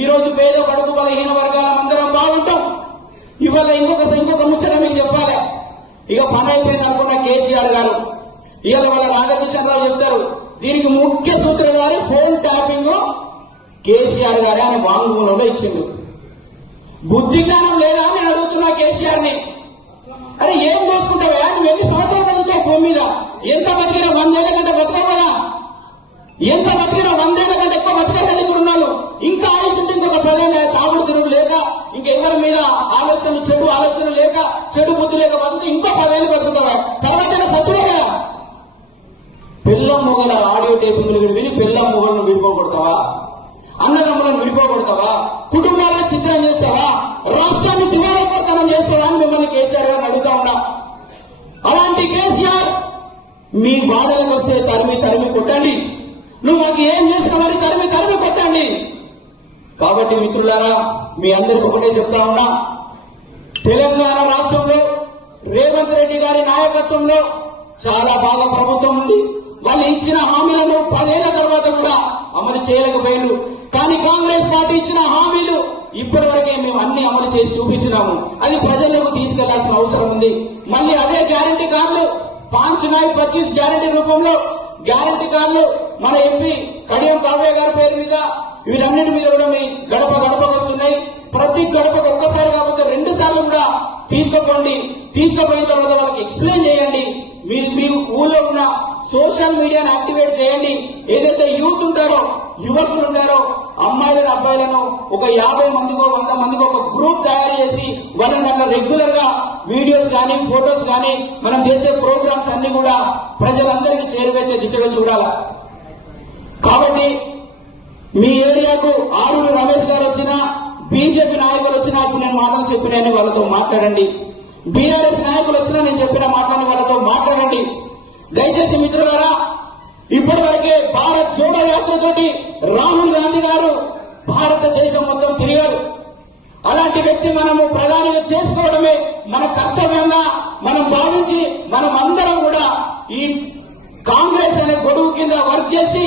ఈ రోజు పేద బడుగు బలహీన వర్గాల అందరం బాగుంటాం. ఇవాళ ఇంకొక ముచ్చట మీకు చెప్పాలి. ఇక పని అయిపోయింది అనుకున్న కేసీఆర్ గారు ఇవాళ వాళ్ళ రాధాకిషన్ రావు చెప్తారు, దీనికి ముఖ్య సూత్రధారి ఫోన్ ట్యాపింగ్ కేసీఆర్ గారే అని వాంగ్మూలంలో ఇచ్చిండు. బుద్ధి జ్ఞానం లేదా అని అడుగుతున్నా కేసీఆర్ ని. అరే ఏం దోచుకుంటావా? నువ్వు ఎన్ని సంవత్సరాలు బతుకుతావు భూమి మీద? ఎంత బతికినా 100 ఏళ్ల కంటే బతకవు కదా. ఎంత బతికినా 100 ఏళ్ల కంటే ఎక్కువ బతకరు కదా ఇప్పుడు ఉన్నాను. ఇంకా ఆయుష్ ఉంటే ఇంకొక 10 ఏళ్ళ తాగుడు తిరుగు లేక, ఇంకెవరి మీద చెడు ఆలోచన లేక, చెడు బుద్ధి లేక బతుకు ఇంకో 10 ఏళ్ళు బతుకుతావా? తర్వాత సత్తులే కదా. పిల్లం మొగల ఆడియో టేపింగ్లు విని పిల్లం మొగలను విడిపోగొడతావా? అన్నదమ్ములను విడిపోగొడతావా? కుటుంబాలను చిత్రం చేస్తావా? రాష్ట్రాన్ని దివాళపడతనం చేస్తావా అని మిమ్మల్ని కేసీఆర్ గారిని అడుగుతా ఉన్నా. అలాంటి కేసీఆర్ మీ వాదనకు వస్తే తరిమి కొట్టండి. నువ్వు మాకు ఏం చేసిన వారి తరిమి కొట్టండి. కాబట్టి మిత్రులారా, మీ అందరికి ఒకటే చెప్తా ఉన్నా, తెలంగాణ రాష్ట్రంలో రేవంత్ రెడ్డి గారి నాయకత్వంలో చాలా బాగా ప్రభుత్వం ఉంది. వాళ్ళు ఇచ్చిన హామీలను 10 ఏళ్ల తర్వాత కూడా అమలు చేయలేకపోయారు. కానీ కాంగ్రెస్ పార్టీ ఇచ్చిన హామీలు ఇప్పటి వరకే మేము అన్ని అమలు చేసి చూపించినాము. అది ప్రజలకు తీసుకెళ్లాల్సిన అవసరం ఉంది. మళ్ళీ అదే గ్యారంటీ కార్డులు 5 గ్యారంటీ రూపంలో గ్యారంటీ కార్డులు మన ఎంపీ కడియం కావ్య గారి పేరు మీద, వీటన్నిటి మీద కూడా మీ గడపకు వస్తున్నాయి. ప్రతి గడపకు ఒక్కసారి కాకపోతే 2 సార్లు కూడా తీసుకుపోయిన తర్వాత వాళ్ళకి ఎక్స్ప్లెయిన్ చేయండి. మీ ఊళ్ళో ఉన్న సోషల్ మీడియాను యాక్టివేట్ చేయండి. ఏదైతే యూత్ ఉంటారో, యువకులు ఉంటారో, అమ్మాయిలను అబ్బాయిలను ఒక 50 మందికో 100 మందికో ఒక గ్రూప్ తయారు చేసి వాళ్ళని దాంట్లో రెగ్యులర్ గా వీడియోస్ కానీ ఫోటోస్ కానీ మనం చేసే ప్రోగ్రామ్స్ అన్ని కూడా ప్రజలందరికీ చేరువేసే దిశగా చూడాలి. కాబట్టి మీ ఏరియాకు ఆరూరు రమేష్ గారు వచ్చినా, బీజేపీ నాయకులు వచ్చినా ఇప్పుడు నేను మాటలు చెప్పినాయని వాళ్ళతో మాట్లాడండి. బీఆర్ఎస్ నాయకులు వచ్చినా నేను చెప్పిన మాటలని వాళ్ళతో మాట్లాడండి. దయచేసి మిత్రులారా, ఇప్పటి వరకే భారత్ జోడో యాత్రతోటి రాహుల్ గాంధీ గారు భారతదేశం మొత్తం తిరిగారు. అలాంటి వ్యక్తి మనము ప్రధానిగా చేసుకోవడమే మన కర్తవ్యంగా మనం భావించి మనం అందరం కూడా ఈ కాంగ్రెస్ అనే గొడుగు కింద వర్క్ చేసి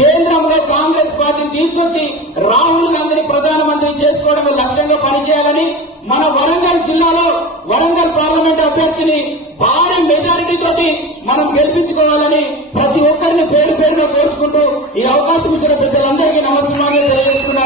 కేంద్రంలో కాంగ్రెస్ పార్టీని తీసుకొచ్చి రాహుల్ గాంధీని ప్రధానమంత్రి చేసుకోవడమే లక్ష్యంగా పనిచేయాలని, మన వరంగల్ జిల్లాలో వరంగల్ పార్లమెంట్ అభ్యర్థిని భారీ మెజారిటీ తోటి మనం గెలిపించుకోవాలని ప్రతి ఒక్కరిని పేరున కోరుచుకుంటూ ఈ అవకాశం ఇచ్చిన ప్రజలందరికీ నమస్కారాలు తెలియజేస్తున్నాను.